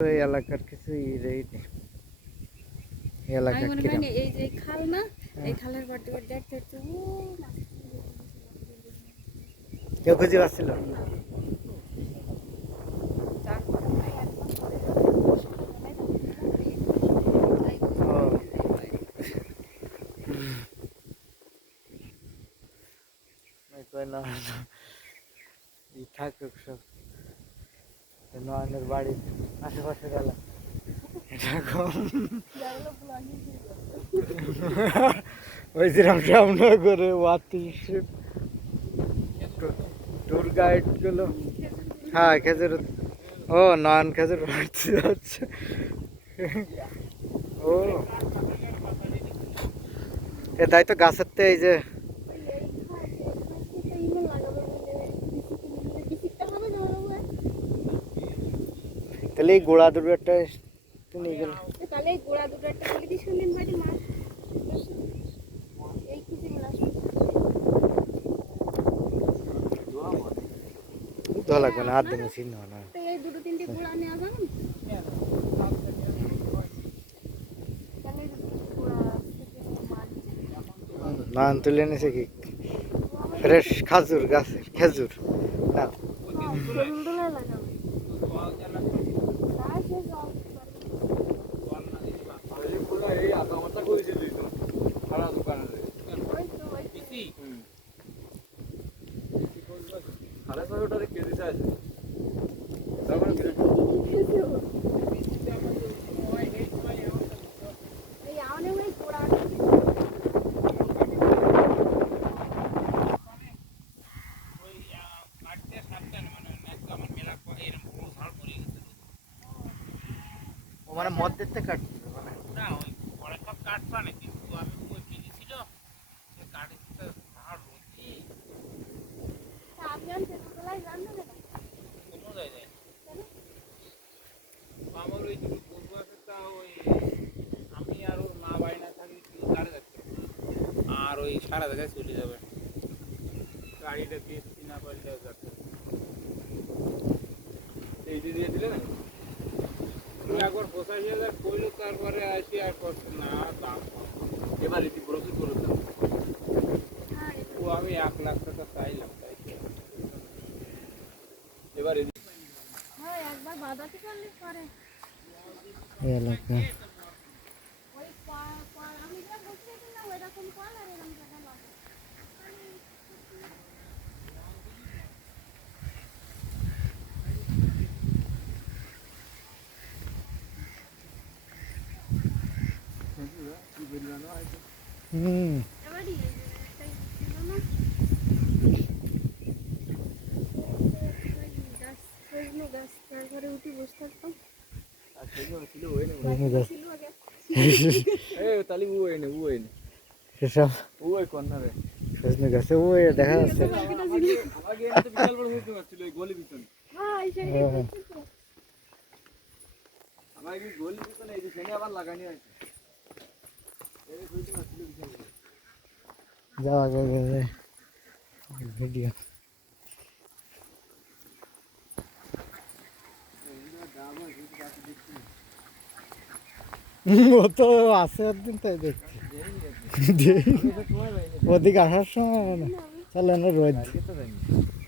এই এলাকার কিছু এই যে খাল না এই খালের বাড়তে বাড়তে দেখতে দেখতে কেউ খুঁজে পাচ্ছিল? থাকুক সব। নয়নের বাড়ির আশেপাশে গেল ওই যেরকম সামনে করে ওয়াতি ট্যুর গাইডগুলো। হ্যাঁ খেজুর। ও, নয়ন খেজুর বাড়তে যাচ্ছে। ও। এ তাই তো গাছের এই যে এই গোড়া দুটো একটা তো নিয়ে গেল। এই গোড়া দুটো একটা বাড়ি এই মাছ ধোয়া লাগবে না হাত দিয়ে মেশিন না। এই দুটো তিনটে গোড়া নেওয়া যাবে তুলে এনেছে কি? ফ্রেশ খাজুর গাছের খেজুর না সন্ধ্যা লাগাবে তাই সে জল ওই তো ওই তো। আমাদের ওই গোড়া ও মানে মধ্যের থেকে কাটছে মানে আপনি আনতে তোলাই জানতে না আমার ওই দুটো বন্ধু আছে তা ওই আমি আর ওর মা বাড়ি না থাকি তুই কারে যাচ্ছে সারা জায়গায় চলে যাবে। গাড়িটা দিয়ে না পারলে যাচ্ছে এই দিয়ে দিয়ে দিলে না? একবার পঁচাশি হাজার কইলো তারপরে আসি আর করছে না দাম কম। এবার এটি প্রফিট করে ও আমি এক লাখ টাকা চাইলাম তাই এবার হ্যাঁ একবার বাদাতে পারলে পরে। এলাকা ওই পা- পা- আমি যা বলতে চাইছিলাম ওইরকম কল আর এরকম জায়গা লাগে হুম এবারই এই যে একটাই ছিল না ওই গাছ সজনে গাছ তারপরে উঠে বসে থাকতাম সজনে গাছ। ছিল আগে এই তাহলে ও এনে ও এনে সেসব ও ওই কর্নারে সজনে গাছে ও এ দেখা যাচ্ছে আমাকে এনে তো বিশাল বড় হইতে পারছিল গলি হ্যাঁ সেই হ্যাঁ, হ্যাঁ। আমার কি গলি পিছনে এই যে আবার লাগানি হয়েছে এই হইতে পারছিল বিশাল বড়। যাওয়া যাবে ভিডিও। ও তো আছে একদিন তাই দেখছি। ওদিকে আসার সময় মানে চলে না রোদ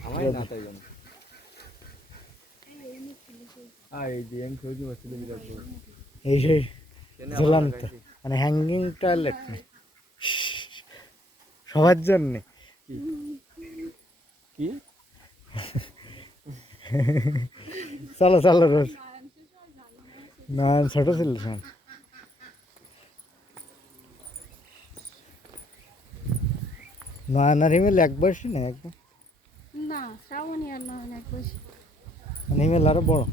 আমার না তাই জানি আ এই যে এম মানে হ্যাঙ্গিং টয়লেট নেই সবার জন্য। কি? চলো চলো রোজ। না ছোট ছিল সব না না হিমেল এক বয়সী না একদম না শ্রাবণী আর না অনেক বেশি মানে হিমেল আরও বড়।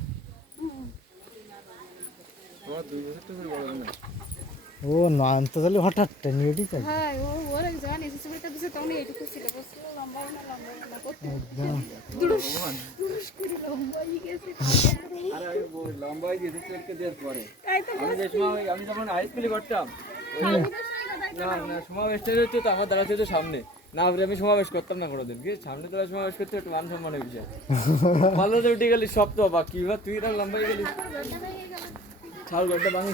দুই বছর তো বড় না? ও নয়ন তো তাহলে হঠাৎ নিয়ে চাই হ্যাঁ ও ওর এসেছে দিছে এইটুকু ছিল। বলছিল লম্বা না লম্বা না কত করে লম্বা হয়ে গেছে। আরে আমি বল লম্বাই দেওয়ার পরে। আমি যে সময় আমি যখন হাই স্কুলে করতাম আমি তো না না? স্টেজ হচ্ছে তো আমার দাঁড়াতে হচ্ছে সামনে। না হলে আমি সমাবেশ করতাম না কোনোদিন কি? সামনে তোলা সমাবেশ করতে একটু মান সম্মানের বিষয় মাল্লাতে উঠে গেলি সব তো অবাক কি বা তুই এরকম লম্বা হয়ে গেলি। ছাল ঘরটা ভাঙি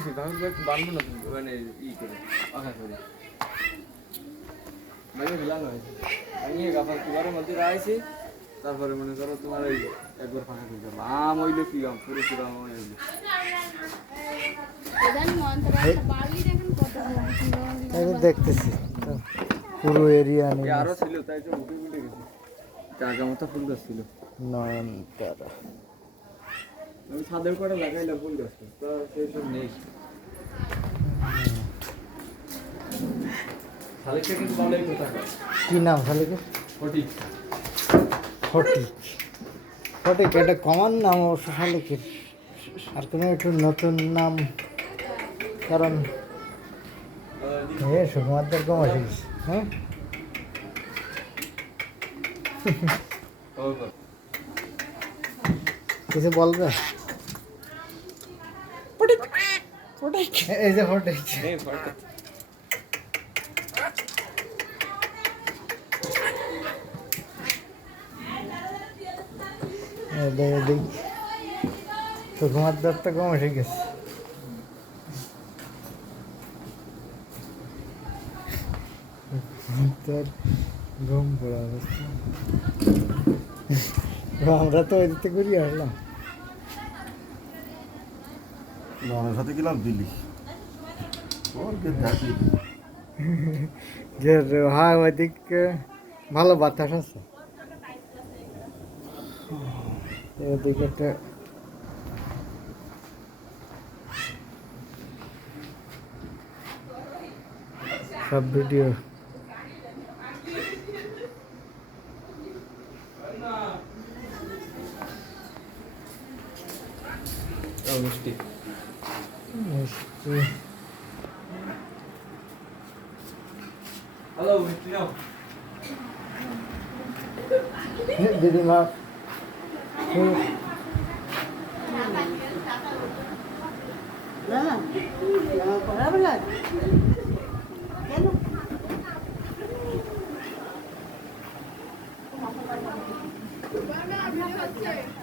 একটু বানবো না তুমি, মানে ই করে পাখা করে। ভেঙে ফেলাম হয়েছে। ভেঙে গাফা কুয়ারের মধ্যে রাখছি। তারপরে মনে করো তোমার ওই একবার ফাঁকা করে দিলাম। আম হইল কি আম? পুরো পুরো আম হইল দেখতেছি পুরো এরিয়া নিয়ে আরও ছিল তাই তো উঠে উঠে গেছে। জায়গা মতো ফুল গাছ ছিল। নয়নতারা। আমি ছাদের করে লাগাইলাম ফুল গাছটা তো সেই সব নেই। কি নাম শালিকের? ফটিক। ফটিক। ফটিক এটা কমন নাম অবশ্য শালিকের। আর কোনো একটু নতুন নাম কারণ এ সুকুমারদের কম আসিস হ্যাঁ? কিছু বলবে এ- এই যে ফটিক এই ফটিক এদিক এদিক সুকুমারদের তো কম এসে গেছে তোর ঘুম পড়া অবস্থা আমরা তো ওই দিক থেকে ঘুরিয়ে আসলাম। ননের সাথে গেলাম দিল্লি। যে হ্যাঁ ওইদিক ভালো বাতাস আছে। এদিকে একটা সব ভিডিও ও মিষ্টি মিষ্টি হ্যালো মিষ্টি নাও দিদিমা খুব খাওয়া একদম করে হুম?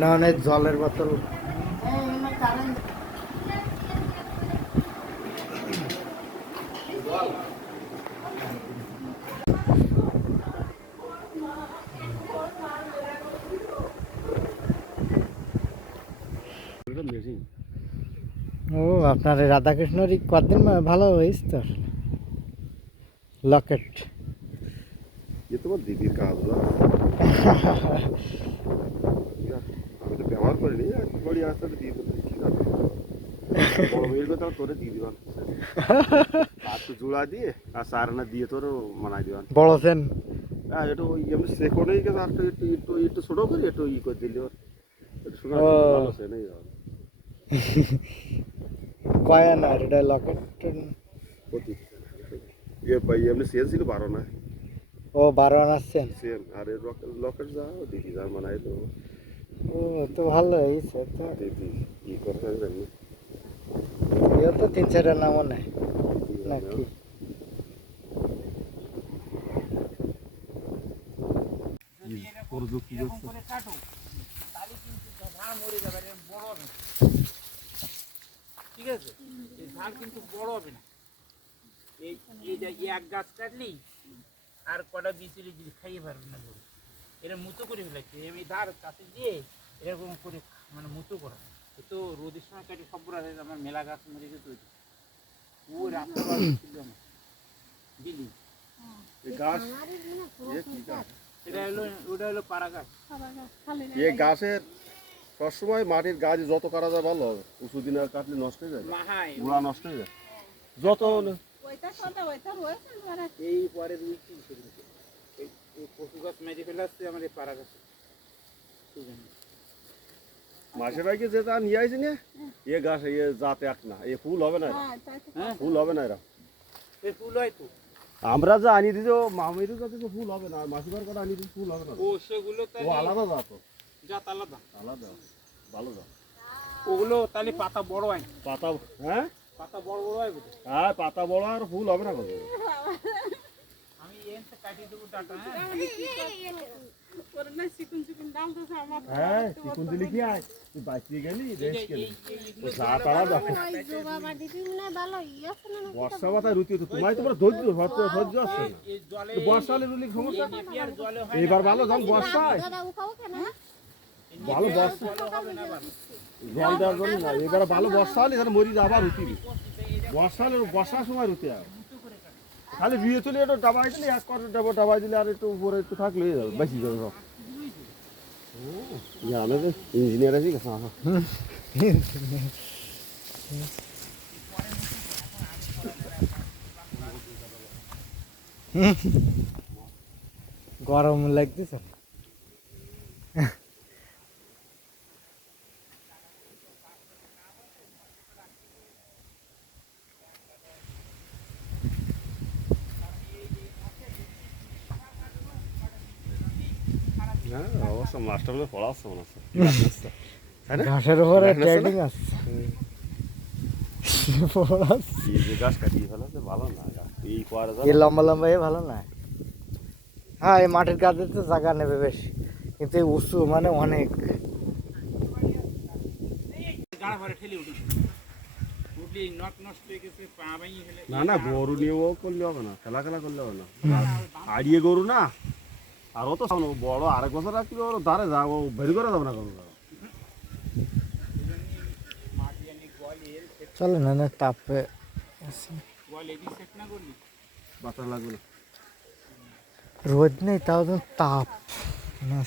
ননের জলের বোতল। ও আপনার রাধাকৃষ্ণরই কদিন ভালো হয়েছে তো? লকেট এ তোমার দিদির কাজ তো ব্যবহার করিনি বাড়ি আসতে তো দিয়ে বড় কথা তোরে দিয়ে দিবান আর তো জোড়া দিয়ে আর সারানা দিয়ে তোর মানাই দিবান বড় সেন। হ্যাঁ ওই এমনি সেকোনেই গেছে আর একটু একটু একটু একটু ছোট করে একটু ই করে দিলি ওর। ভালো কয় না এটা লকেট প্রতি ইয়ে ভাই এমনি সেল ছিল বারো না ও বারো আনার সেন। সেল আর লকেট যা দিদি যা মানাই তো ও তো ভালো হয়েছে তো। দিদি করতে জানি এও তো তিন চারটা নামও নেই নাকি? ঠিক আছে? এই ঝাড় কিন্তু বড় হবে না। এই এক গাছ কাটলি আর কটা বিচুলি যদি খাইয়ে পারবে না এরা মুতো করে ফেলেছে আমি ধার কাছে দিয়ে এরকম করে মানে মুতো করা। এ তো রোদের সময় কাটি সব বড় হয়ে আমার মেলা গাছ মরে গেছে ওই ওই রাস্তা ছিল আমার। দিলি গাছ এ এটা হলো ওটা হলো পাড়া গাছ। খালি এই গাছের সবসময় মাটির গাছ যত করা যায় ভালো হবে। উঁচু দিনে আর কাটলে নষ্ট হয়ে যায়। মাহাই। গুড়া নষ্ট হয়ে যায়। যত এই পরের উইক এই কচু গাছ মেরে ফেলে আসছে আমার এই পাড়া গাছে। মাসে ভাইকে যে তা নিয়ে আইসি নিয়ে এ গাছ এ জাত এক না এ ফুল হবে না। হ্যাঁ তো। হ্যাঁ? ফুল হবে না এরা। এই ফুল হয় তো। আমরা যা আনি দিছো মামিরও যাতে তো ফুল হবে না মাসিবার কথা আনি দিছি ফুল হবে না। ও সেগুলো তাহলে আলাদা জাত। জাত আলাদা। আলাদা ভালো জাত। ওগুলো তাহলে পাতা বড় হয়। পাতা হ্যাঁ? পাতা বড় বড় হয় হ্যাঁ পাতা বড় আর ফুল হবে না কত আমি এনতে কাটিয়ে দেবো ডাটা হ্যাঁ হ্যাঁ আয় মনে হয় ইয়ে? বর্ষা হলে রুলি সমস্যা হয় এইবার ভালো যখন বর্ষায় ভালো বর্ষা জল এবার ভালো বর্ষা হলে এখানে মরি আবার রুটি বর্ষা হলে বর্ষার সময় রুটি আর খালি বিয়ে চলে একটু ডাবাই দিলে, এক কত ডাবো ডাবাই দিলে আর একটু উপরে একটু থাকলে হয়ে যাবে, বেশি যাবে সব। জানে তো ইঞ্জিনিয়ার আছি গরম লাগতেছে। হ্যাঁ অবশ্য মাস্টার পড়াচ্ছে মনে হচ্ছে ঘাসের উপরে? ট্রেডিং আছে। এই লম্বা লম্বা এ ভালো না। হ্যাঁ এই মাটির কাজে তো জায়গা নেবে বেশি কিন্তু এই উঁচু মানে অনেক। না না গরু নিয়েও করলে হবে না খেলা খেলা করলে হবে না। আড়িয়ে গরু না? আর ও তো সামনে বড় আরেক বছর রাখলে ওর দাঁড়ে যাব বেরি করে যাব না কোনো চলে না না তাপে বাতাস লাগবে রোদ নেই তাও তো তাপ। না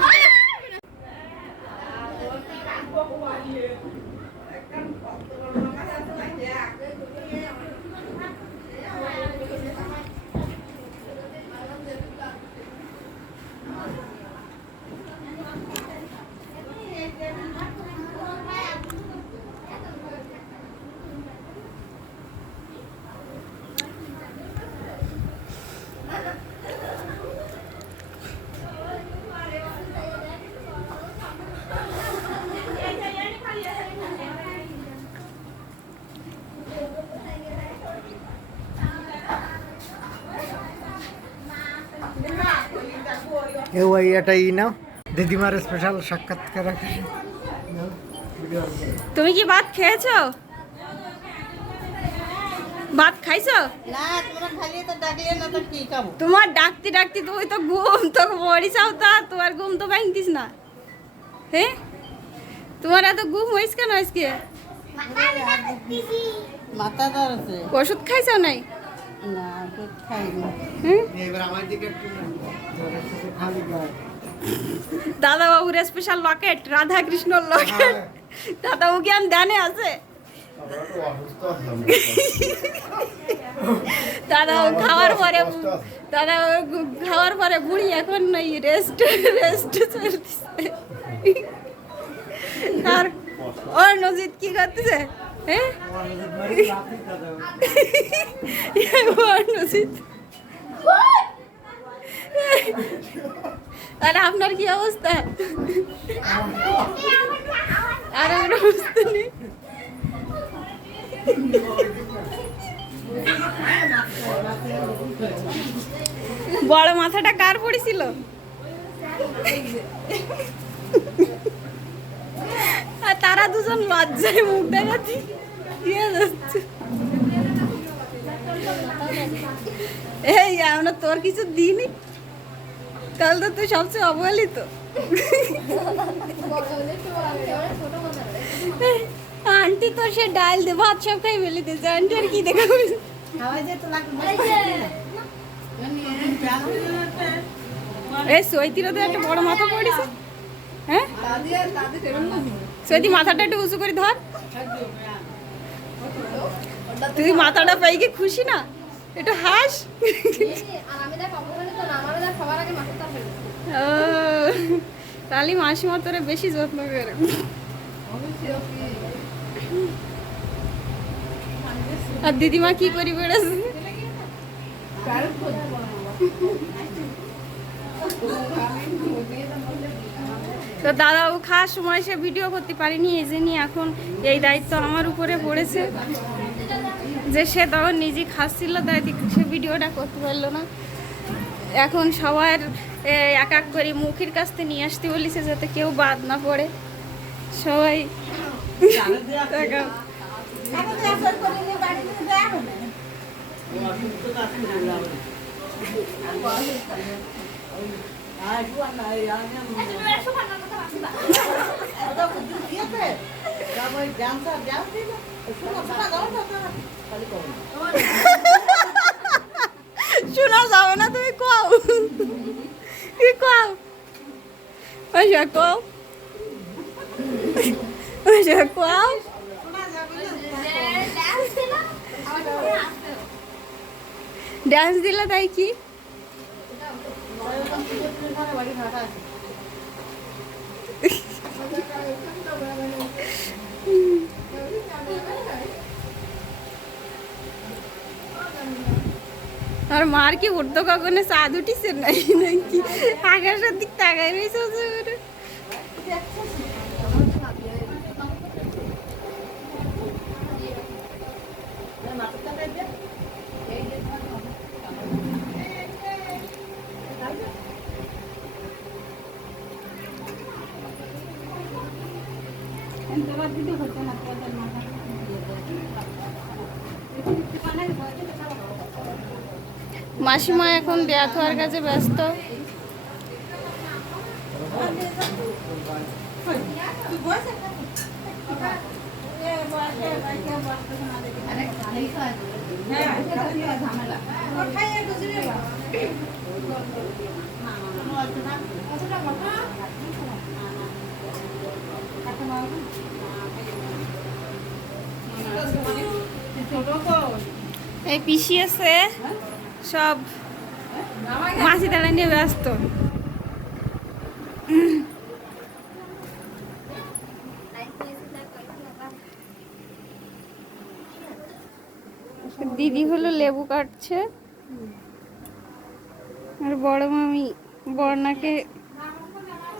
Hayır. দিদিমার স্পেশাল সাক্ষাৎকার তুমি কি ভাত খেয়েছো? ভাত খাইছো? না তোমরা খালি তো ডাকলে না তো কি খাব? তোমার ডাকতে ডাকতে তুমি তো ঘুম তো মরিসাও তা তোমার ঘুম তো ভাঙতিস না। হ্যাঁ তোমার এত ঘুম হইস কেন আজকে? ওষুধ খাইছো নাই? না দুধ খাইনি। হুম? এবার আমার দিকে একটু দাদা বাবুর special locket Radha Krishna locket দাদা বাবু জ্ঞান ধ্যানে আছে? দাদা খাওয়ার পরে দাদা খাওয়ার পরে বুড়ি এখন এই রেস্ট রেস্ট চলতেছে। আর ওর নজিদ কি করতেছে? হ্যাঁ? ওর নজিদ তাহলে আপনার কি অবস্থা? আর আমার অবস্থা নেই। বড় মাথাটা কার পড়েছিল? তারা দুজন লজ্জায় মুখ দেখাচ্ছি এই আমরা তোর কিছু দিইনি? তাহলে তো তুই সবচেয়ে অবহেলিত আন্টি তো সে ডাল দে ভাত সব খাই ফেলে দিয়েছে। আন্টি আর কি দেখাবে এই সৈতিরও তো একটা বড় মাথা পড়েছে। হ্যাঁ? সৈতি, মাথাটা একটু উঁচু করে ধর। তুই মাথাটা পাই কি খুশি না? একটু হাস। তাহলে মাসিমা তোরা বেশি যত্ন করে। আর দিদিমা কি করি বেড়াচ্ছে? তো দাদা ও খাওয়ার সময় সে ভিডিও করতে পারিনি এই জন্য এখন এই দায়িত্ব আমার উপরে পড়েছে। যে সে তখন নিজে খাচ্ছিল তাই সে ভিডিওটা করতে পারল না। এখন সবার এ, এক এক করে মুখের কাছ থেকে নিয়ে আসতে বলিছে যাতে কেউ বাদ না পড়ে সবাই তাকাও। শোনা যাবে না তুমি কও। কি কও? আচ্ছা কও। আচ্ছা কও। ডান্স দিলা তাই কি? আর মার কি উর্দু কখনো চাঁদ উঠিছে নাই নাকি আকাশের দিক তাকাই রয়েছে উঁচু করে। মাসিমা এখন দেয়া খাওয়ার কাছে ব্যস্ত। এই পিসি আছে। সব মাছি তাড়া নিয়ে ব্যস্ত। দিদি হলো লেবু কাটছে। আর বড় মামি বর্ণাকে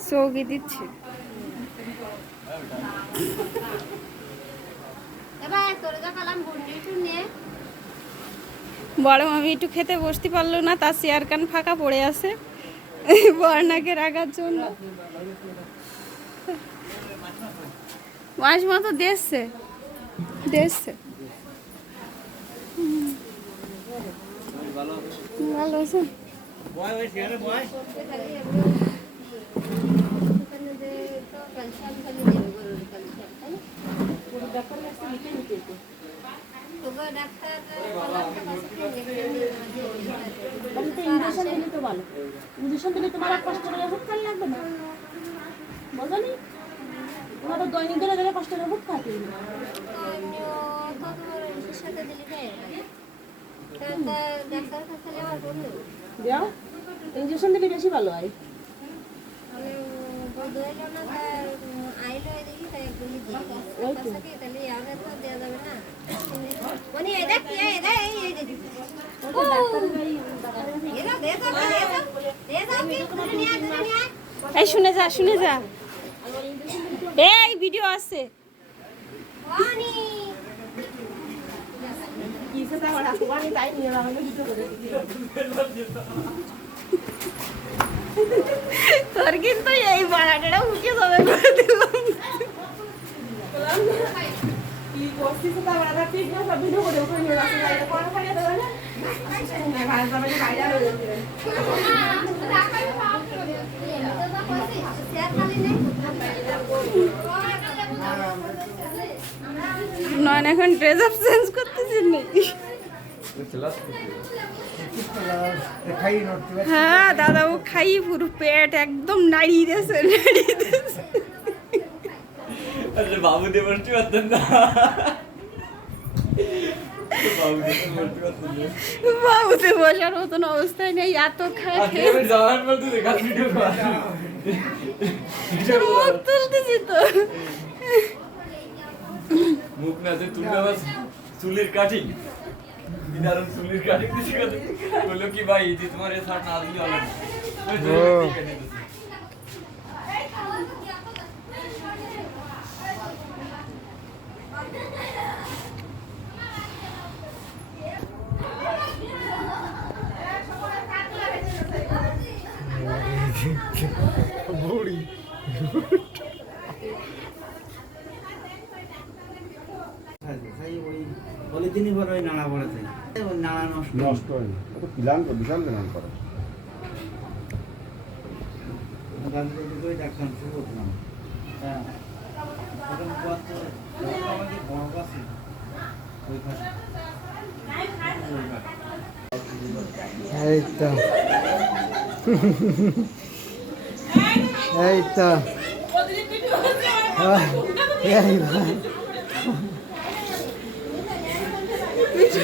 চৌকি দিচ্ছে। এবার তোর কালাম নিয়ে। বড় মামি একটু খেতে বসতে পারল না, তার চেয়ার কান ফাঁকা পড়ে আছে। বর্ণাকে রাখার জন্য। মাস মতো দেখছে দেখছে ভালো আছে। ক্যালসিয়াম খালি গরুর ক্যালসিয়াম তাই না? থেকে ইঞ্জেকশন দিলে তো ভালো। ইঞ্জেকশন দিলে তোমার আর কষ্ট করে ওষুধ খালি লাগবে না। বোঝো নি তোমার তো দৈনিক ধরে ধরে কষ্ট করে ওষুধ খাতে ইঞ্জেকশন দিলে বেশি ভালো হয়। এলো না এদিকে তাই একদমই তাহলে ইয়াকে তো না কি এই তো তো তো কি শুনে যা শুনে যা। এই ভিডিও আছে। ওয়ানি খেতে আমার রাখব আমি তাই নিয়ে আমি ভিডিও করে। তোর কিন্তু এই বাড়াটা উঠে যাবে করে দিলাম নয়ন এখন ড্রেস আপ চেঞ্জ করতেছি নাকি হ্যাঁ দাদা ও খাই পুরো পেট একদম নাড়িয়ে দিয়েছে নাড়িয়ে দিয়েছে। বাবু দিয়ে পারতেন না? বাবুতে বসার মতন অবস্থায় নেই এত খায় মুখ তুলতেছি তো। মুখ না আবার চুলের কাটিং বিদারুন চুলের কাটিং দিছে বলল কি ভাই যে তোমার এ শার্ট না দিলে হবে না ওই তো ও। ঠিক আছে, নিতেছে। বুড়ি পলিথিনই পরে ওই নাড়া পড়েছে ওই নাড়া নষ্ট নষ্ট হয় না। তো প্ল্যান করে বিশাল প্ল্যান করে। শুরু করলাম হ্যাঁ বড় গাছ ওই এই তো এই তো। এই ভাই।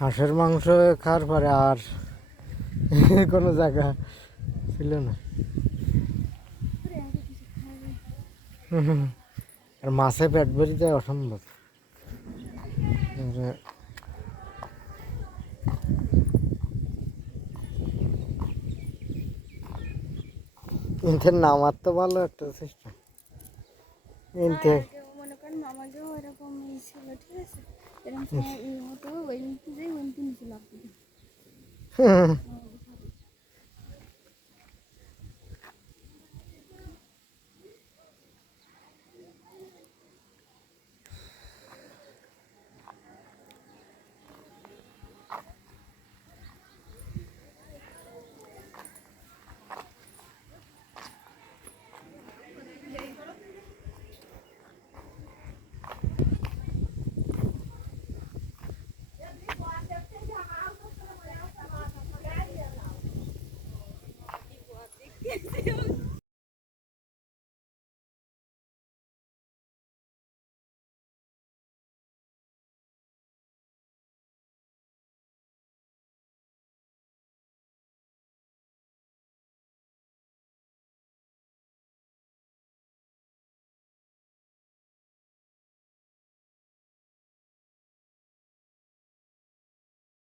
হাঁসের মাংস খাওয়ার পরে আর কোনো জায়গা ছিল না। আর মাছে পেট ভরিতে অসম্ভব। এবারে এদের নামার তো ভালো একটা সিস্টেম এনতে আগে মনে করেন আমাকেও এরকম ই ছিল ঠিক আছে এরকম সময় ই হতো ওই নিতে যাই ওই নিতে নিচে লাভ